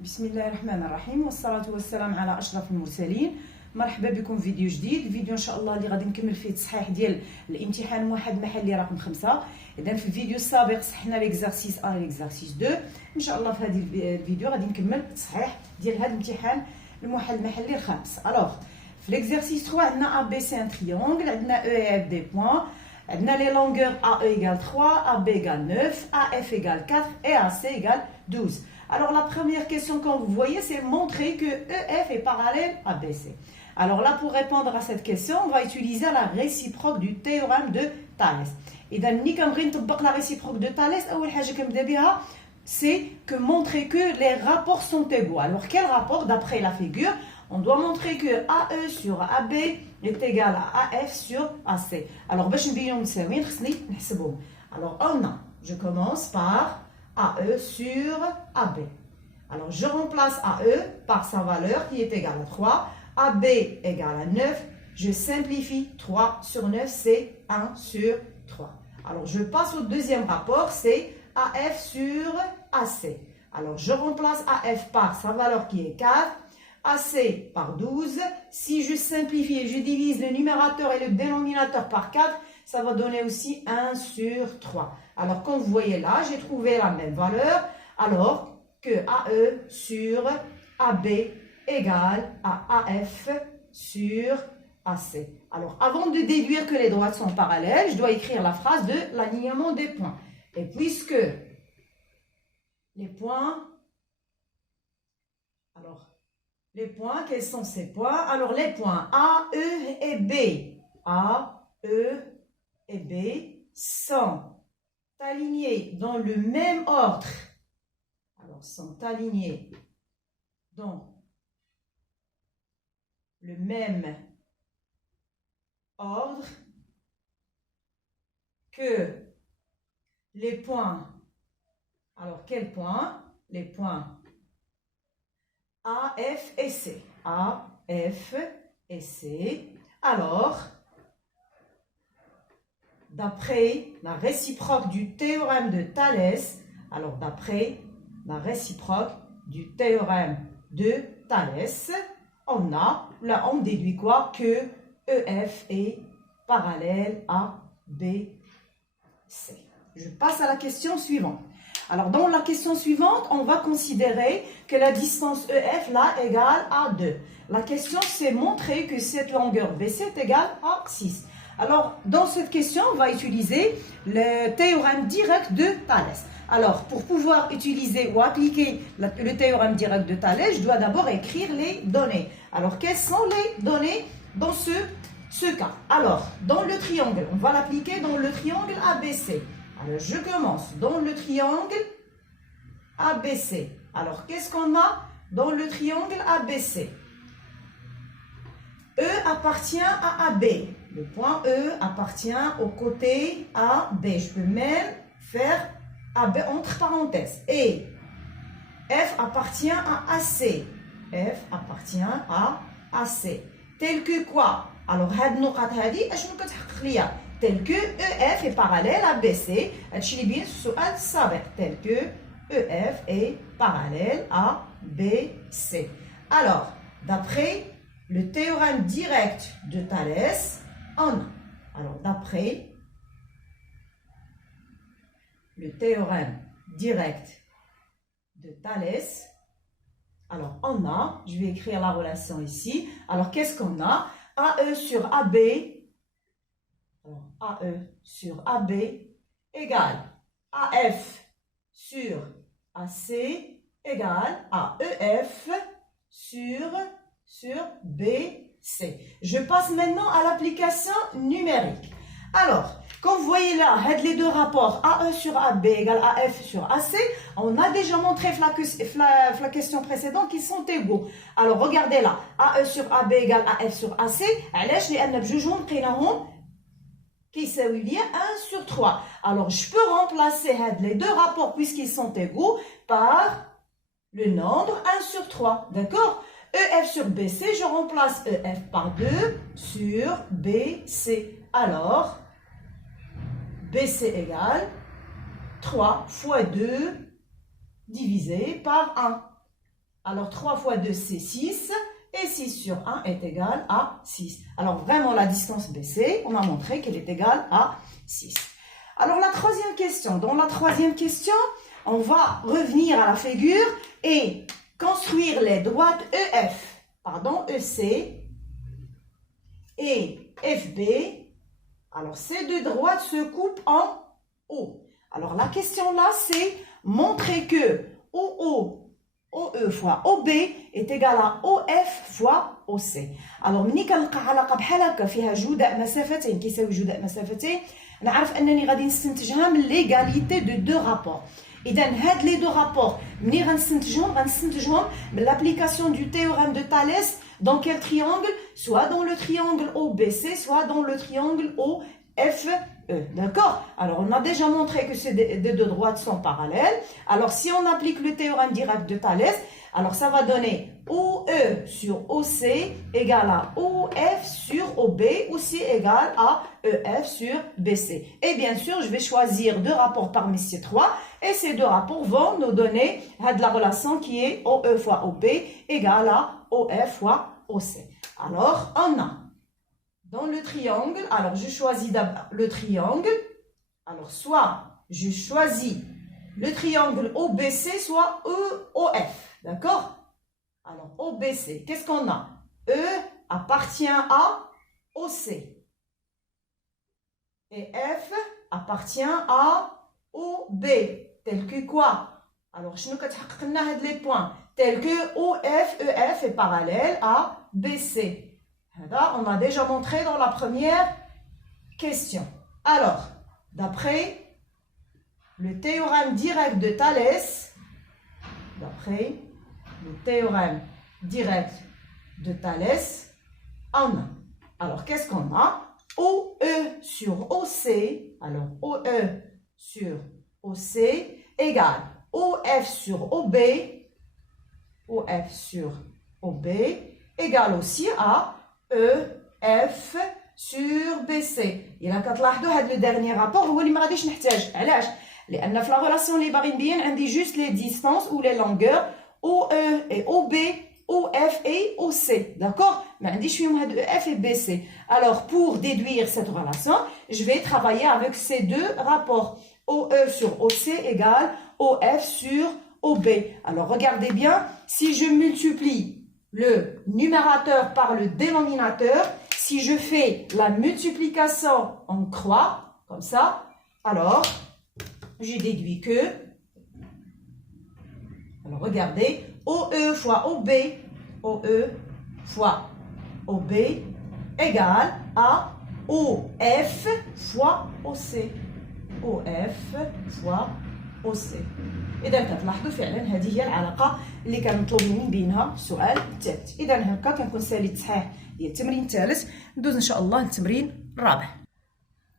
بسم الله الرحمن الرحيم والصلاة والسلام على أشرف المرسلين. مرحبا بكم في فيديو جديد، فيديو إن شاء الله اللي غادي نكمل فيه التصحيح ديال الامتحان موحد محلي رقم 5. إذا في الفيديو السابق صححنا ليكزارسيس أ ليكزارسيس 2، إن شاء الله في هذه الفيديو غادي نكمل التصحيح ديال هذا الامتحان الموحد المحلي الخامس. ألوغ في ليكزارسيس 3 عندنا أ بي سي ان تريونغل، عندنا أو إي إف دي بوان، عندنا لي لونغور أ إي إيكال 3، أ بي إيكال 9، أ إف إيكال 4 et أ سي إيكال 12. Alors la première question comme vous voyez, c'est montrer que EF est parallèle à BC. Alors là, pour répondre à cette question, on va utiliser la réciproque du théorème de Thalès. Et dans la réciproque de Thalès, c'est que montrer que les rapports sont égaux. Alors quel rapport? D'après la figure, on doit montrer que AE sur AB est égal à AF sur AC. Alors, alors on a, je commence par AE sur AB. Alors, je remplace AE par sa valeur qui est égale à 3. AB égale à 9. Je simplifie. 3 sur 9, c'est 1 sur 3. Alors, je passe au deuxième rapport, c'est AF sur AC. Alors, je remplace AF par sa valeur qui est 4. AC par 12. Si je simplifie et je divise le numérateur et le dénominateur par 4, ça va donner aussi 1 sur 3. Alors, comme vous voyez là, j'ai trouvé la même valeur, alors que AE sur AB égale à AF sur AC. Alors, avant de déduire que les droites sont parallèles, je dois écrire la phrase de l'alignement des points. Et puisque les points, alors, les points, quels sont ces points? Alors, les points A, E et B. A, E et B sont alignés dans le même ordre. Alors, sont alignés dans le même ordre que les points. Alors, quels points? Les points A, F et C. A, F et C. Alors, d'après la réciproque du théorème de Thalès, alors d'après la réciproque du théorème de Thalès, on déduit quoi? Que EF est parallèle à BC. Je passe à la question suivante. Alors, dans la question suivante, on va considérer que la distance EF, là, égale à 2. La question, c'est montrer que cette longueur BC est égale à 6. Alors, dans cette question, on va utiliser le théorème direct de Thalès. Alors, pour pouvoir utiliser ou appliquer le théorème direct de Thalès, je dois d'abord écrire les données. Alors, quelles sont les données dans ce cas? Alors, dans le triangle, on va l'appliquer dans le triangle ABC. Alors, je commence dans le triangle ABC. Alors, qu'est-ce qu'on a dans le triangle ABC? E appartient à AB. Le point E appartient au côté AB. Je peux même faire AB entre parenthèses. Et F appartient à AC. F appartient à AC. Tel que quoi? Alors, tel que EF est parallèle à BC. Tel que EF est parallèle à BC. Alors, d'après le théorème direct de Thalès, on a. Alors, d'après le théorème direct de Thalès, alors on a, je vais écrire la relation ici. Alors, qu'est-ce qu'on a? AE sur AB, alors AE sur AB égale AF sur AC égale à EF sur BC. Je passe maintenant à l'application numérique. Alors, comme vous voyez là, les deux rapports AE sur AB égale AF sur AC, on a déjà montré la question précédente qu'ils sont égaux. Alors, regardez là, AE sur AB égale AF sur AC, qui s'évalue bien 1 sur 3. Alors, je peux remplacer les deux rapports puisqu'ils sont égaux par le nombre 1 sur 3. D'accord? EF sur BC, je remplace EF par 2 sur BC. Alors, BC égale 3 fois 2 divisé par 1. Alors 3 fois 2 c'est 6 et 6 sur 1 est égal à 6. Alors vraiment la distance BC, on a montré qu'elle est égale à 6. Alors la troisième question, dans la troisième question, on va revenir à la figure et construire les droites EC et FB. Alors ces deux droites se coupent en O. Alors la question là c'est montrer que OE fois OB est égal à OF fois OC. Alors ملي كنلقى علاقه بحال هكا فيها جداء مسافتين كيساوي جداء مسافتين نعرف انني غادي نستنتجها من ليغاليتي دو دو رابور. اذا هاد لي دو رابور ملي غنستنتجهم من l'application du théorème de Thalès dans quel triangle? Soit dans le triangle OBC, soit dans le triangle OFE. D'accord? Alors, on a déjà montré que ces deux droites sont parallèles. Alors, si on applique le théorème direct de Thalès, alors ça va donner OE sur OC égale à OF sur OB, aussi égale à EF sur BC. Et bien sûr, je vais choisir deux rapports parmi ces trois. Et ces deux rapports vont nous donner la relation qui est OE fois OB égale à OF fois OC. Alors, on a dans le triangle, alors je choisis d'abord le triangle. Alors, soit je choisis le triangle OBC, soit EOF. D'accord? Alors, OBC, qu'est-ce qu'on a? E appartient à OC. Et F appartient à OB. Tel que quoi? Alors, je ne les points. Tel que OF, EF est parallèle à BC. On a déjà montré dans la première question. Alors, d'après le théorème direct de Thalès, on a. Alors, qu'est-ce qu'on a? OE sur OC, alors OE sur OC égale OF sur OB égale aussi à EF sur BC. إلا كتلاحظوا هذا لو dernier rapport هو اللي ما غاديش نحتاج. علاش؟ لأن في لا relation اللي باغي نبين عندي juste les distances ou les longueurs OE et OB, OF et OC. D'accord? ما عنديش فيهم هاد EF et BC. Alors pour déduire cette relation, je vais travailler avec ces deux rapports. OE sur OC égale OF sur OB. Alors regardez bien, si je multiplie le numérateur par le dénominateur, si je fais la multiplication en croix, comme ça, alors je déduis que, alors regardez, OE fois OB fois OB égale à OF fois OC. OF fois OC. إذا كتلاحظوا فعلا هذه هي العلاقة اللي كنطلب مني بينها السؤال الثالث. إذا هكا كنكون ساليت صحيح ديال التمرين الثالث. ندوز إن شاء الله للتمرين الرابع.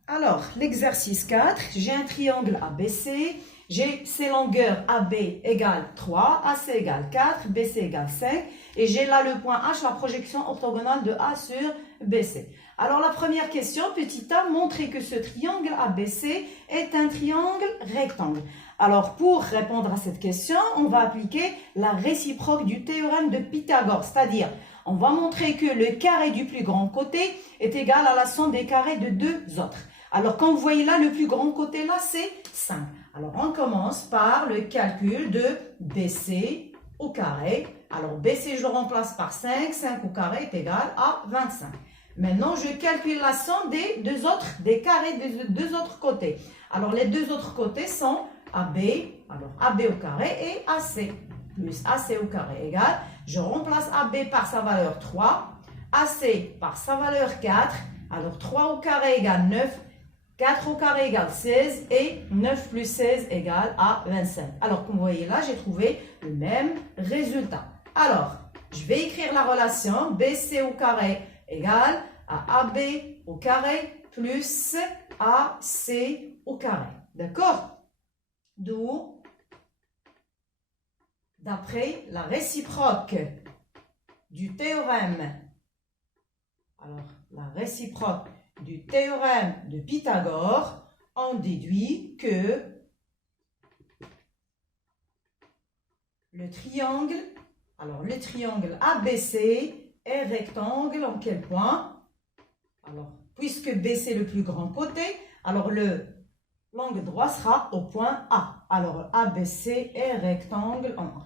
Alors, l'exercice 4, j'ai un triangle ABC, j'ai ses longueurs AB égale 3, AC égale 4, BC égale 5, et j'ai là le point H, la projection orthogonale de A sur BC. Alors, la première question, petit a, montrer que ce triangle ABC est un triangle rectangle. Alors, pour répondre à cette question, on va appliquer la réciproque du théorème de Pythagore, c'est-à-dire, on va montrer que le carré du plus grand côté est égal à la somme des carrés de deux autres. Alors, comme vous voyez là, le plus grand côté là, c'est 5. Alors, on commence par le calcul de BC au carré. Alors, BC, je le remplace par 5. 5 au carré est égal à 25. Maintenant, je calcule la somme des carrés des deux autres côtés. Alors, les deux autres côtés sont AB, alors AB au carré et AC, plus AC au carré égale, je remplace AB par sa valeur 3, AC par sa valeur 4, alors 3 au carré égale 9, 4 au carré égale 16 et 9 plus 16 égale à 25. Alors, comme vous voyez là, j'ai trouvé le même résultat. Alors, je vais écrire la relation BC au carré égale à AB au carré plus AC au carré. D'accord? D'où, d'après la réciproque du théorème, alors la réciproque du théorème de Pythagore, on déduit que le triangle Alors, le triangle ABC est rectangle en quel point? Alors, puisque B c'est le plus grand côté, alors l'angle droit sera au point A. Alors, ABC est rectangle en A.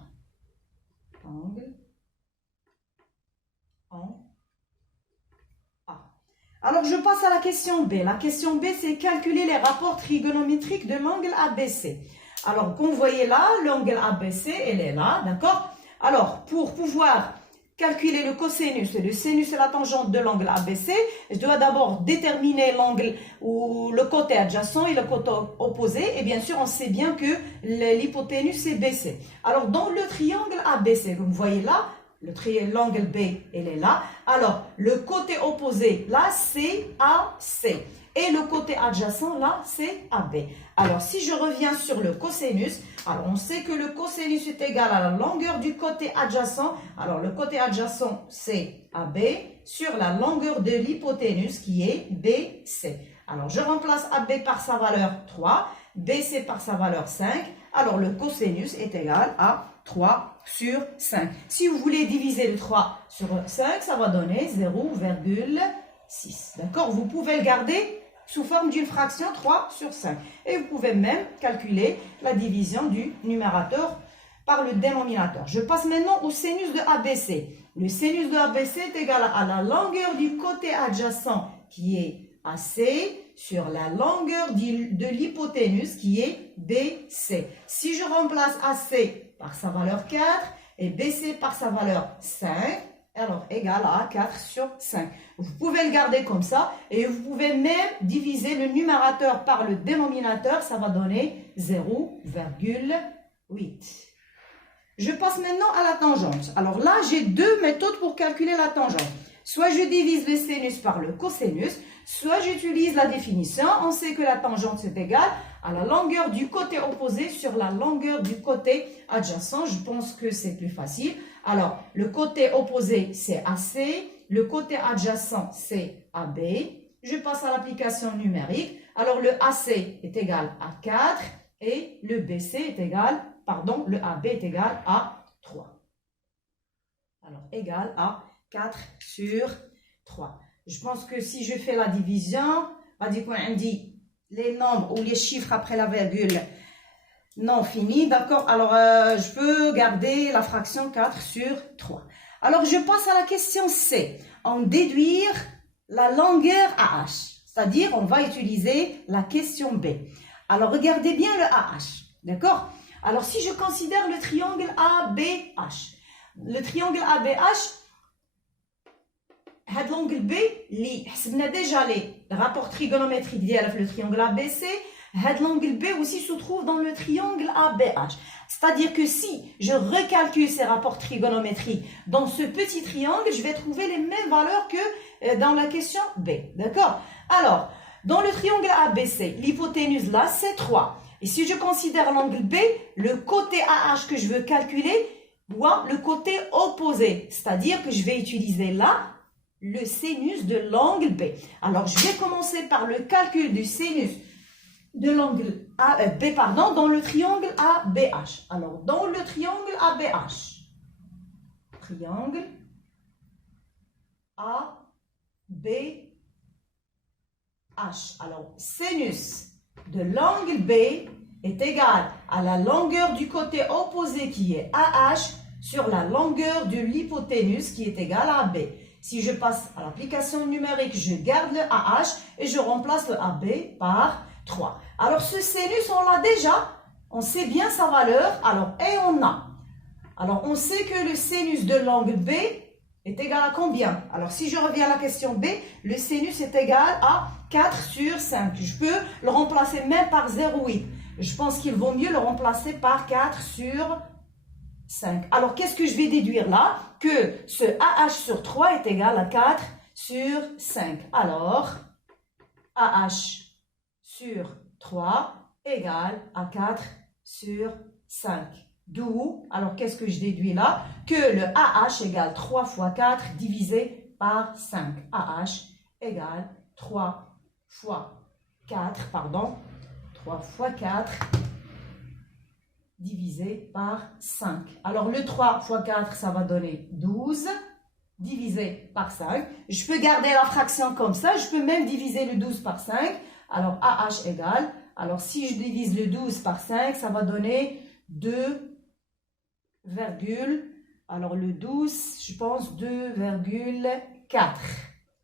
Angle en A. Alors, je passe à la question B. La question B, c'est calculer les rapports trigonométriques de l'angle ABC. Alors, comme vous voyez là, l'angle ABC, elle est là, d'accord? Alors, pour pouvoir calculer le cosinus et le sinus et la tangente de l'angle ABC, je dois d'abord déterminer l'angle ou le côté adjacent et le côté opposé. Et bien sûr, on sait bien que l'hypoténuse est BC. Alors, dans le triangle ABC, comme vous voyez là, l'angle B, elle est là. Alors, le côté opposé, là, c'est AC. Et le côté adjacent, là, c'est AB. Alors, si je reviens sur le cosinus, alors on sait que le cosinus est égal à la longueur du côté adjacent. Alors, le côté adjacent, c'est AB sur la longueur de l'hypoténuse qui est BC. Alors, je remplace AB par sa valeur 3, BC par sa valeur 5. Alors, le cosinus est égal à 3 sur 5. Si vous voulez diviser le 3 sur 5, ça va donner 0,6. D'accord? Vous pouvez le garder sous forme d'une fraction 3 sur 5. Et vous pouvez même calculer la division du numérateur par le dénominateur. Je passe maintenant au sinus de ABC. Le sinus de ABC est égal à la longueur du côté adjacent qui est AC sur la longueur de l'hypoténuse qui est BC. Si je remplace AC par sa valeur 4 et BC par sa valeur 5, alors égal à 4 sur 5. Vous pouvez le garder comme ça et vous pouvez même diviser le numérateur par le dénominateur, ça va donner 0,8. Je passe maintenant à la tangente. Alors là, j'ai deux méthodes pour calculer la tangente. Soit je divise le sinus par le cosinus, soit j'utilise la définition. On sait que la tangente c'est égal à la longueur du côté opposé sur la longueur du côté adjacent. Je pense que c'est plus facile. Alors, le côté opposé c'est AC, le côté adjacent c'est AB. Je passe à l'application numérique. Alors, le AC est égal à 4 et le BC est égal, pardon, le AB est égal à 3. Alors, égal à 4 sur 3. Je pense que si je fais la division, on dit les nombres ou les chiffres après la virgule non finis. D'accord? Alors, je peux garder la fraction 4 sur 3. Alors, je passe à la question C. En déduire la longueur AH. C'est-à-dire, on va utiliser la question B. Alors, regardez bien le AH. D'accord? Alors, si je considère le triangle ABH. Le triangle ABH, l'angle B, on a déjà les rapports trigonométriques ديالها le triangle ABC. L'angle B aussi se trouve dans le triangle ABH. C'est-à-dire que si je recalcule ces rapports trigonométriques dans ce petit triangle, je vais trouver les mêmes valeurs que dans la question B. D'accord? Alors, dans le triangle ABC, l'hypoténuse là, c'est 3. Et si je considère l'angle B, le côté AH que je veux calculer doit le côté opposé. C'est-à-dire que je vais utiliser là le sinus de l'angle B. Alors, je vais commencer par le calcul du sinus de l'angle B, dans le triangle ABH. Alors, dans le triangle ABH, triangle ABH. Alors, sinus de l'angle B est égal à la longueur du côté opposé qui est AH sur la longueur de l'hypoténuse qui est égale à AB. Si je passe à l'application numérique, je garde le AH et je remplace le AB par 3. Alors, ce sinus, on l'a déjà. On sait bien sa valeur. Alors, et on a. Alors, on sait que le sinus de l'angle B est égal à combien? Alors, si je reviens à la question B, le sinus est égal à 4 sur 5. Je peux le remplacer même par 0,8. Je pense qu'il vaut mieux le remplacer par 4 sur 5. Alors, qu'est-ce que je vais déduire là? Que ce AH sur 3 est égal à 4 sur 5. Alors, AH sur 3 égale à 4 sur 5. D'où, alors qu'est-ce que je déduis là? Que le AH égale 3 fois 4 divisé par 5. AH égale 3 fois 4, 3 fois 4 divisé par 5. Alors, le 3 fois 4, ça va donner 12, divisé par 5. Je peux garder la fraction comme ça. Je peux même diviser le 12 par 5. Alors, AH égale. Alors, si je divise le 12 par 5, ça va donner 2, alors le 12, je pense 2,4.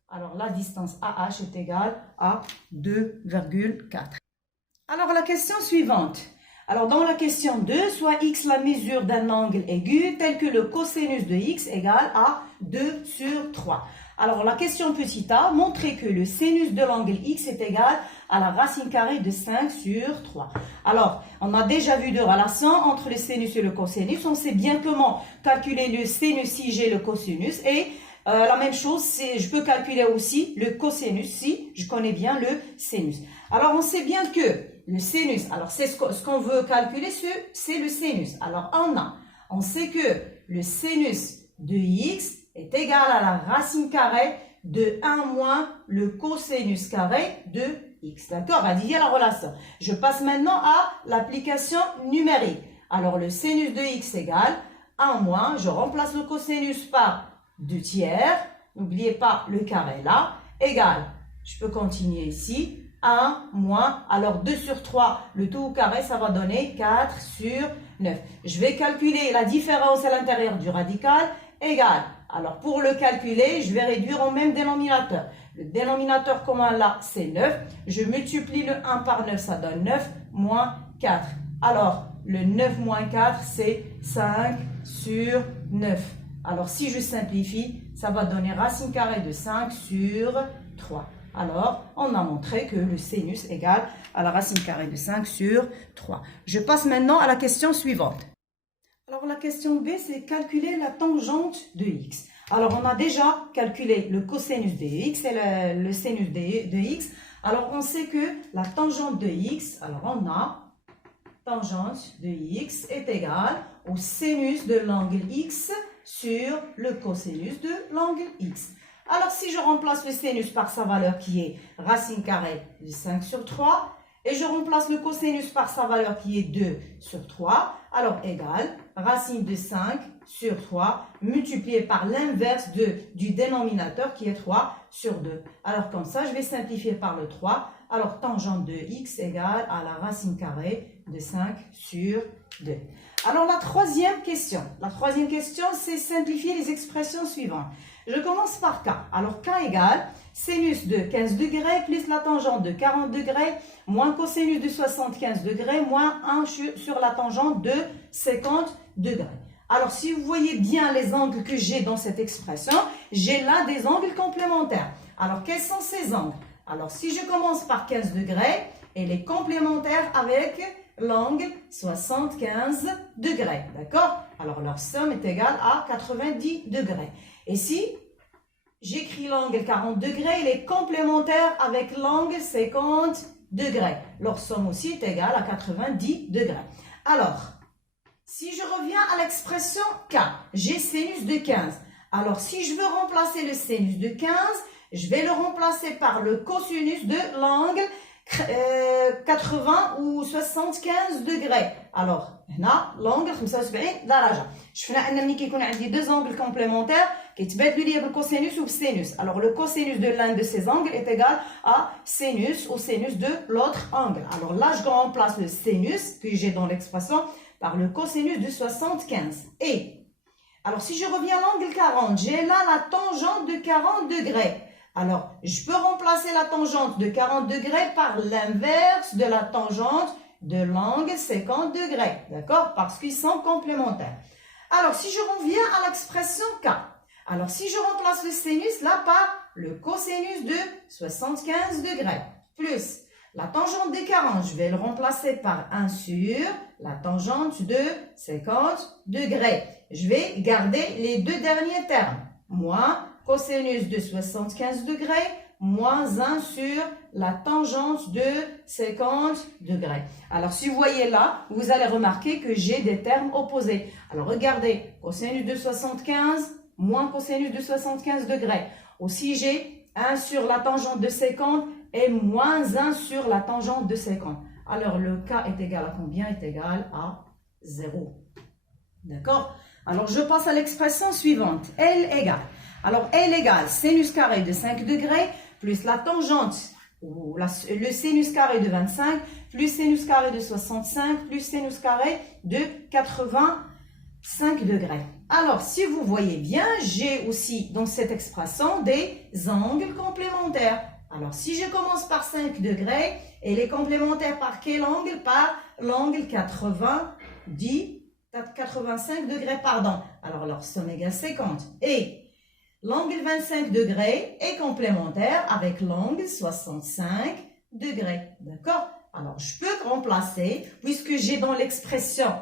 Alors, la distance AH est égale à 2,4. Alors, la question suivante. Alors, dans la question 2, soit x la mesure d'un angle aigu tel que le cosinus de x égale à 2 sur 3. Alors, la question petit a, montrer que le sinus de l'angle x est égal à la racine carrée de 5 sur 3. Alors, on a déjà vu deux relations entre le sinus et le cosinus. On sait bien comment calculer le sinus si j'ai le cosinus. Et la même chose, je peux calculer aussi le cosinus si je connais bien le sinus. Alors, on sait bien que le sinus, alors c'est ce qu'on veut calculer, c'est le sinus. Alors, on sait que le sinus de x est égal à la racine carrée de 1 moins le cosinus carré de x. D'accord? Il y a la relation. Je passe maintenant à l'application numérique. Alors, le sinus de x égale 1 moins, je remplace le cosinus par 2 tiers. N'oubliez pas le carré là. Égale, je peux continuer ici. 1 moins, alors 2 sur 3, le tout au carré, ça va donner 4 sur 9. Je vais calculer la différence à l'intérieur du radical, égale. Alors, pour le calculer, je vais réduire au même dénominateur. Le dénominateur commun là, c'est 9. Je multiplie le 1 par 9, ça donne 9 moins 4. Alors, le 9 moins 4, c'est 5 sur 9. Alors, si je simplifie, ça va donner racine carrée de 5 sur 3. Alors, on a montré que le sinus égale à la racine carrée de 5 sur 3. Je passe maintenant à la question suivante. Alors, la question B, c'est calculer la tangente de x. Alors, on a déjà calculé le cosinus de x et le sinus de x. Alors, on sait que la tangente de x, alors on a tangente de x est égale au sinus de l'angle x sur le cosinus de l'angle x. Alors, si je remplace le sinus par sa valeur qui est racine carrée de 5 sur 3, et je remplace le cosinus par sa valeur qui est 2 sur 3, alors égale racine de 5 sur 3 multiplié par l'inverse du dénominateur qui est 3 sur 2. Alors, comme ça, je vais simplifier par le 3. Alors, tangente de x égale à la racine carrée de 5 sur 2. Alors, la troisième question. La troisième question, c'est simplifier les expressions suivantes. Je commence par K. Alors, K égale sinus de 15 degrés plus la tangente de 40 degrés moins cosinus de 75 degrés moins 1 sur la tangente de 50 degrés. Alors, si vous voyez bien les angles que j'ai dans cette expression, j'ai là des angles complémentaires. Alors, quels sont ces angles? Alors, si je commence par 15 degrés, elle est complémentaire avec l'angle 75 degrés. D'accord? Alors, leur somme est égale à 90 degrés. Et si j'écris l'angle 40 degrés, il est complémentaire avec l'angle 50 degrés. Leur somme aussi est égale à 90 degrés. Alors, si je reviens à l'expression K, j'ai sinus de 15. Alors, si je veux remplacer le sinus de 15, je vais le remplacer par le cosinus de l'angle 80 ou 75 degrés. Alors, هنا l'angle 75 درجة. شفنا أن ملي كيكون عندي deux angles complémentaires كيتبادلوا ليا بالcosinus ou sinus. Alors, le cosinus de l'un de ces angles est égal à sinus au sinus de l'autre angle. Alors là, je remplace le sinus que j'ai dans l'expression par le cosinus de 75. Et, alors si je reviens à l'angle 40, j'ai là la tangente de 40 degrés. Alors, je peux remplacer la tangente de 40 degrés par l'inverse de la tangente de l'angle 50 degrés. D'accord? Parce qu'ils sont complémentaires. Alors, si je reviens à l'expression K, alors si je remplace le sinus là par le cosinus de 75 degrés, plus la tangente de 40, je vais le remplacer par 1 sur la tangente de 50 degrés. Je vais garder les deux derniers termes. Moins cosinus de 75 degrés, moins 1 sur la tangente de 50 degrés. Alors, si vous voyez là, vous allez remarquer que j'ai des termes opposés. Alors, regardez, cosinus de 75, moins cosinus de 75 degrés. Aussi, j'ai 1 sur la tangente de 50 et moins 1 sur la tangente de 50. Alors, le K est égal à combien? Est égal à 0. D'accord? Alors, je passe à l'expression suivante. L égale. Alors, L égale sinus carré de 5 degrés plus la tangente, ou le sinus carré de 25, plus sinus carré de 65, plus sinus carré de 85 degrés. Alors, si vous voyez bien, j'ai aussi dans cette expression des angles complémentaires. Alors, si je commence par 5 degrés, elle est complémentaire par quel angle? Par l'angle 85 degrés, pardon. Alors, leur somme égale 50. Et l'angle 25 degrés est complémentaire avec l'angle 65 degrés. D'accord? Alors, je peux remplacer, puisque j'ai dans l'expression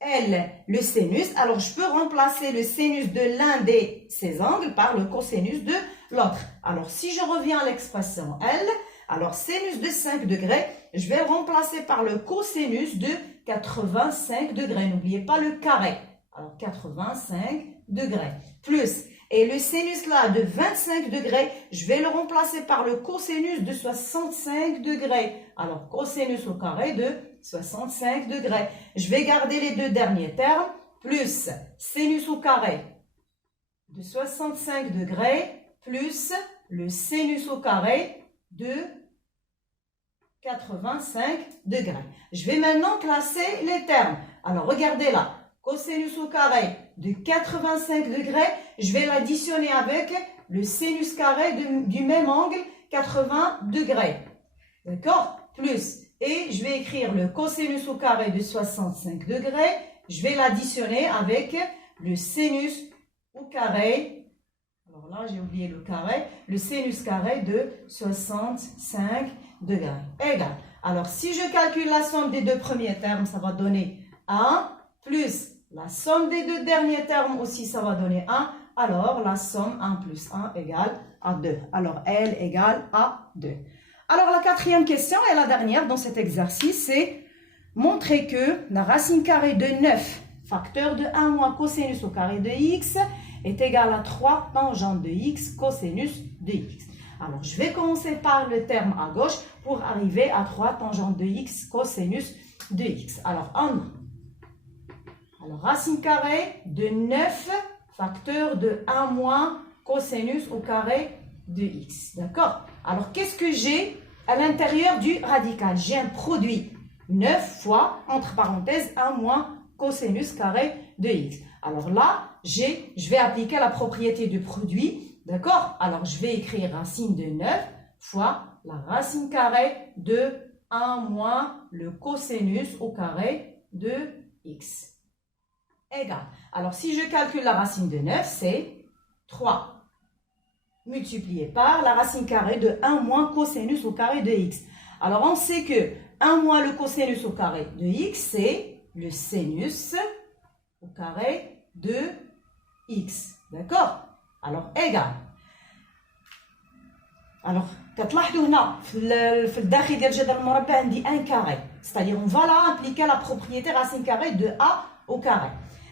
L le sinus, alors je peux remplacer le sinus de l'un de ces angles par le cosinus de l'autre. Alors, si je reviens à l'expression L, alors sinus de 5 degrés, je vais le remplacer par le cosinus de 85 degrés. N'oubliez pas le carré. Alors, 85 degrés. Plus, et le sinus là de 25 degrés, je vais le remplacer par le cosinus de 65 degrés. Alors, cosinus au carré de 65 degrés. Je vais garder les deux derniers termes, plus sinus au carré de 65 degrés, plus le sinus au carré de 85 degrés. Je vais maintenant classer les termes. Alors, regardez là. Cosinus au carré de 85 degrés, je vais l'additionner avec le sinus carré du même angle, 80 degrés. D'accord? Plus, et je vais écrire le cosinus au carré de 65 degrés, je vais l'additionner avec le sinus au carré, alors là j'ai oublié le carré, le sinus carré de 65 degrés. Égal. Alors si je calcule la somme des deux premiers termes, ça va donner 1, plus la somme des deux derniers termes aussi, ça va donner 1. Alors, la somme 1 plus 1 égale à 2. Alors, L égale à 2. Alors, la quatrième question et la dernière dans cet exercice, c'est montrer que la racine carrée de 9, facteur de 1 moins cosinus au carré de x, est égale à 3 tangente de x cosinus de x. Alors, je vais commencer par le terme à gauche pour arriver à 3 tangente de x cosinus de x. Alors, racine carrée de 9, facteur de 1 moins cosinus au carré de x. D'accord? Alors, qu'est-ce que j'ai à l'intérieur du radical? J'ai un produit 9 fois, entre parenthèses, 1 moins cosinus carré de x. Alors là, je vais appliquer la propriété du produit. D'accord? Alors, je vais écrire racine de 9 fois la racine carrée de 1 moins le cosinus au carré de x. Égal. Alors, si je calcule la racine de 9, c'est 3 multiplié par la racine carrée de 1 moins cosinus au carré de x. Alors, on sait que 1 moins le cosinus au carré de x, c'est le sinus au carré de x. D'accord? Alors, égal. Alors, كتلاحظوا هنا في الداخل ديال الجدول المربع عندي 1 carré. C'est-à-dire, on va là appliquer la propriété racine carrée de a au carré.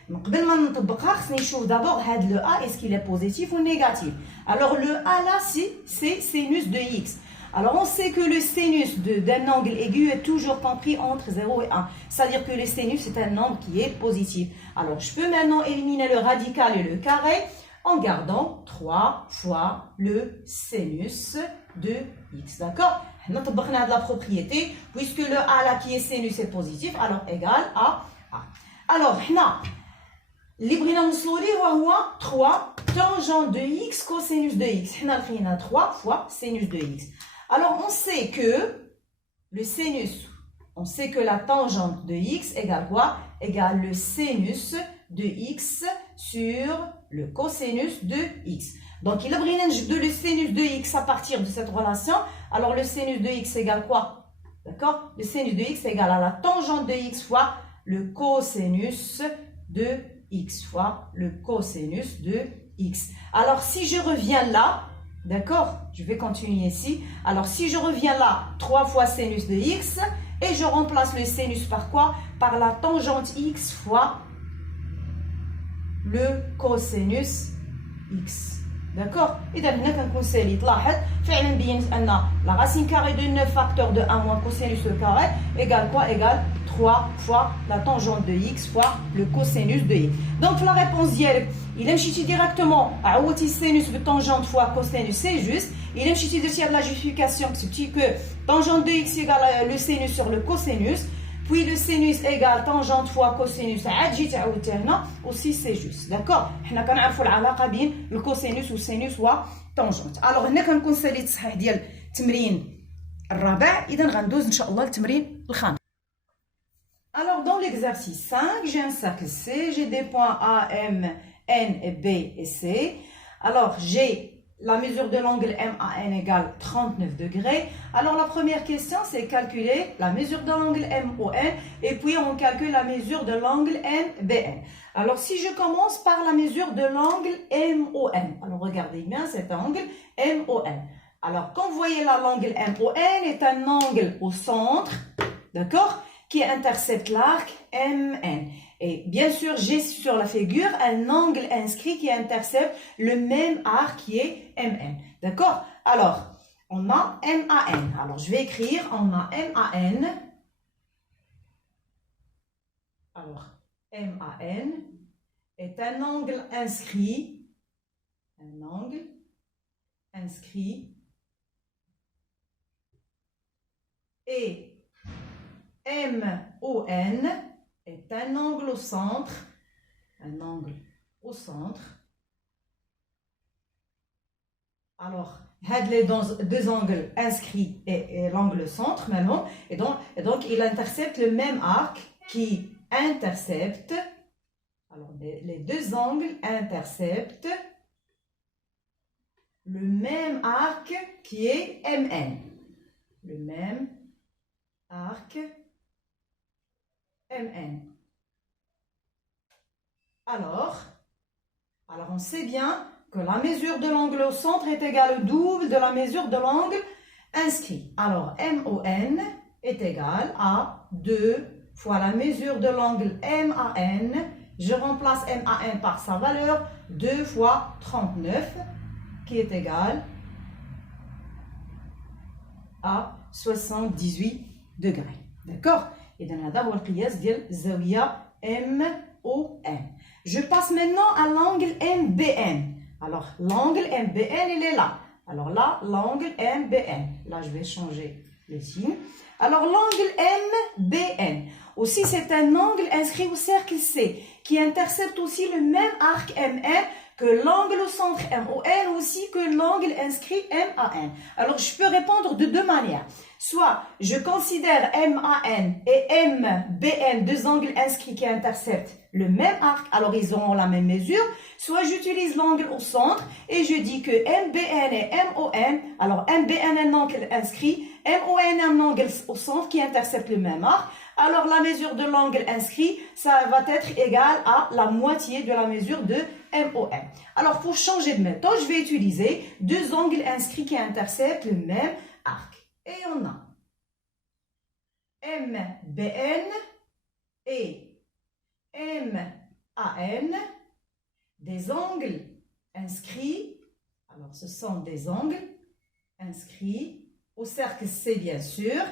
قبل ما نطبقها خصني نشوف d'abord هاد le a est-ce qu'il est positif ou négatif. Alors le a là c'est sinus de x. Alors on sait que le sinus d'un angle aigu est toujours compris entre 0 et 1. C'est-à-dire que le sinus c'est un nombre qui est positif. Alors je peux maintenant éliminer le radical et le carré en gardant 3 fois le sinus de x. D'accord? On a طبقنا la propriété puisque le a là qui est sinus est positif alors égal à a. Alors حنا اللي بغينا نوصلوا ليه هو 3 tangente de x cosinus de x. حنا لقينا 3 fois sinus de x. Alors on sait que le sinus, on sait que la tangente de x égale quoi? Égale le sinus de x sur le cosinus de x. Donc il بغينا نجبدوا le sinus de x à partir de cette relation. Alors le sinus de x égale quoi? D'accord? Le sinus de x égale à la tangente de x fois le cosinus de x fois le cosinus de x. Alors, si je reviens là, d'accord, je vais continuer ici. Alors, si je reviens là, 3 fois sinus de x, et je remplace le sinus par quoi? Par la tangente x fois le cosinus x. D'accord. إذا هنا كنكون سالي تلاحظ فعلا بينت أن la racine carrée de 9 facteur de 1 moins cosinus au carré égale quoi? Égale 3 fois la tangente de x fois le cosinus de x. Donc la réponse ديالك إلا مشيتي directement عوضتي السينوس بالتangente fois cosinus c'est juste. إلا مشيتي درتي هاد la justification كتبتي que tangente de x égale le sinus sur le cosinus. Puis le sinus égale tangente fois cosinus عاد جيت عاودتها هنا aussi c'est juste. D'accord. حنا كنعرفوا العلاقه بين الكوسينوس والسينوس وتانجونت. الوغ هنا كنكون ساليت التصحيح ديال التمرين الرابع. اذا غندوز ان شاء الله للتمرين الخامس. Alors dans l'exercice 5, j'ai un cercle C, j'ai des points A, M, N et B et C. Alors j'ai la mesure de l'angle MAN égale 39 degrés. Alors la première question c'est calculer la mesure de l'angle MON et puis on calcule la mesure de l'angle MBN. Alors si je commence par la mesure de l'angle MON, alors regardez bien cet angle MON. Alors quand vous voyez là, l'angle MON est un angle au centre, d'accord, qui intercepte l'arc MN. Et bien sûr, j'ai sur la figure un angle inscrit qui intercepte le même arc qui est MN. D'accord? Alors, on a MAN. Alors, je vais écrire, on a MAN. Alors, MAN est un angle inscrit. Un angle inscrit. Et MON est un angle au centre, Alors, les deux angles inscrits et l'angle centre maintenant, et donc il intercepte le même arc qui intercepte, alors les deux angles interceptent le même arc qui est MN, le même arc MN. Alors on sait bien que la mesure de l'angle au centre est égale au double de la mesure de l'angle inscrit. Alors MON est égal à 2 fois la mesure de l'angle MAN. Je remplace MAN par sa valeur, 2 fois 39, qui est égal à 78 degrés. D'accord? Et هذا هو القياس ديال الزاوية MON. Je passe maintenant à l'angle MBN. Alors l'angle MBN il est là. Alors là l'angle MBN. Là je vais changer le signe. Alors l'angle MBN aussi c'est un angle inscrit au cercle C qui intercepte aussi le même arc MN que l'angle au centre MON aussi que l'angle inscrit MAN. Alors je peux répondre de deux manières. Soit je considère MAN et MBN deux angles inscrits qui interceptent le même arc, alors ils auront la même mesure. Soit j'utilise l'angle au centre et je dis que MBN et MON, alors MBN est un angle inscrit, MON est un angle au centre qui intercepte le même arc. Alors la mesure de l'angle inscrit, ça va être égal à la moitié de la mesure de MON. Alors pour changer de méthode, je vais utiliser deux angles inscrits qui interceptent le même arc. Et on a MBN et MAN, des angles inscrits. Alors ce sont des angles inscrits au cercle C bien sûr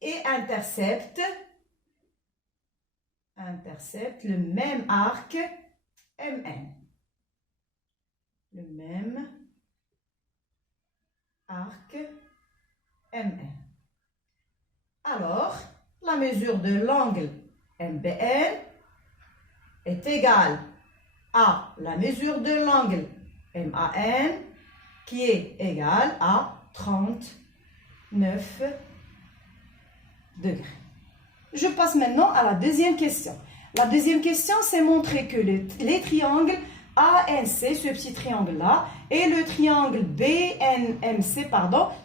et interceptent le même arc MN. Le même arc MN. Alors, la mesure de l'angle MBN est égale à la mesure de l'angle MAN qui est égale à 39 degrés. Je passe maintenant à la deuxième question. La deuxième question, c'est montrer que les triangles ANC, ce petit triangle-là, et le triangle BNMC,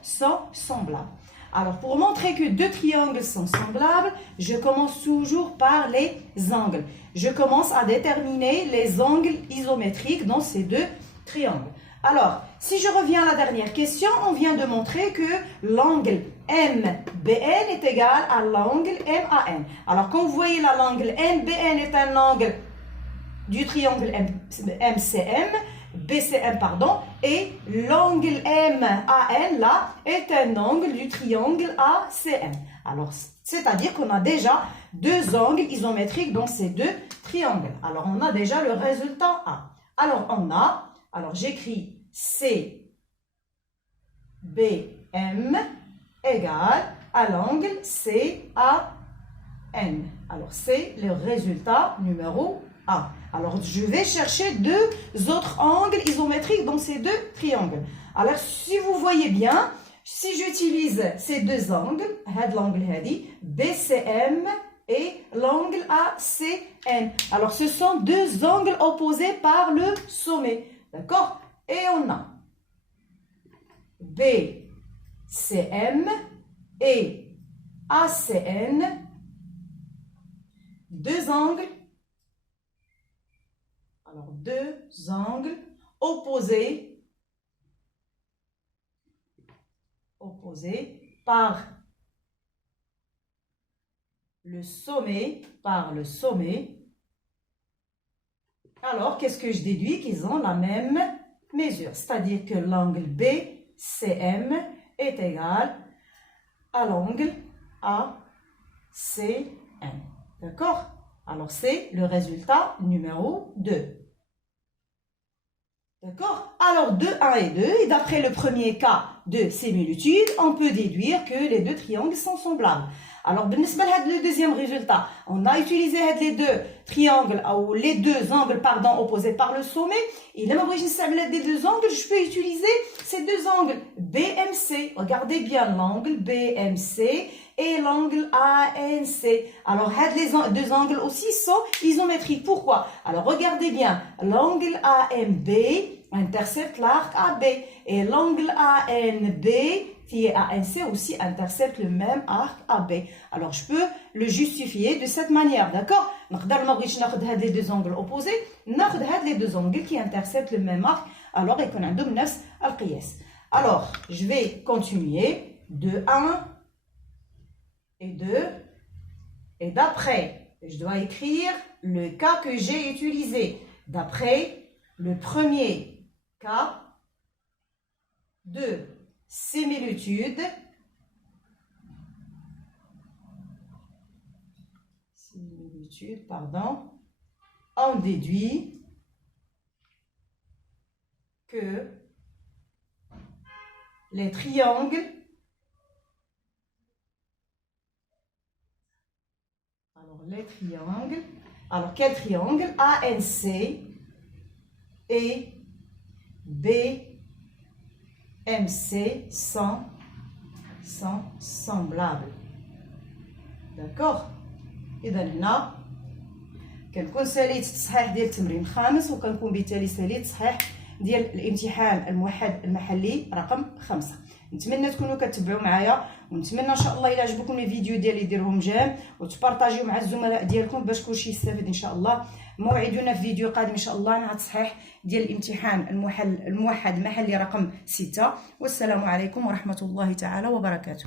sont semblables. Alors, pour montrer que deux triangles sont semblables, je commence toujours par les angles. Je commence à déterminer les angles isométriques dans ces deux triangles. Alors, si je reviens à la dernière question, on vient de montrer que l'angle MBN est égal à l'angle MAN. Alors, quand vous voyez là, l'angle MBN est un angle du triangle MCM BCM, pardon, et l'angle MAN, là, est un angle du triangle ACM. Alors, c'est-à-dire qu'on a déjà deux angles isométriques dans ces deux triangles. Alors, on a déjà le résultat A. Alors, j'écris CBM égale à l'angle CAN. Alors, c'est le résultat numéro A. Alors, je vais chercher deux autres angles isométriques dans ces deux triangles. Alors, si vous voyez bien, si j'utilise ces deux angles, l'angle BCM et l'angle ACN. Alors, ce sont deux angles opposés par le sommet. D'accord? Et on a BCM et ACN, deux angles. Alors, deux angles opposés par le sommet, Alors, qu'est-ce que je déduis? Qu'ils ont la même mesure. C'est-à-dire que l'angle BCM est égal à l'angle ACN. D'accord? Alors, c'est le résultat numéro 2. D'accord? Alors, 2, 1 et 2, et d'après le premier cas de similitude, on peut déduire que les deux triangles sont semblables. Alors, le deuxième résultat, on a utilisé les deux triangles, ou les deux angles, pardon, opposés par le sommet. Et là, les deux angles, je peux utiliser ces deux angles BMC. Regardez bien l'angle BMC et l'angle ANC. Alors, les deux angles aussi sont isométriques. Pourquoi? Alors, regardez bien, l'angle AMB intercepte l'arc AB et l'angle ANB qui est ANC aussi intercepte le même arc AB. Alors, je peux le justifier de cette manière, d'accord? Les deux angles opposés, les deux angles qui interceptent le même arc. Alors, alors, je vais continuer de 1 et 2. Et d'après, je dois écrire le cas que j'ai utilisé. D'après le premier cas de similitude, on déduit que les triangles alors quel triangle? ANC et BMC sont semblables. D'accord؟ إذا هنا كنكون ساليت التصحيح ديال التمرين الخامس، وكنكون بالتالي ساليت التصحيح ديال الامتحان الموحد المحلي رقم 5. نتمنى تكونوا كتبعوا معايا، ونتمنى ان شاء الله الى عجبكم لي فيديو ديالي ديروهم جيم وتبارطاجيو مع الزملاء ديالكم باش كلشي يستافد ان شاء الله. موعدنا في فيديو قادم ان شاء الله مع تصحيح ديال الامتحان الموحد المحلي رقم 6. والسلام عليكم ورحمه الله تعالى وبركاته.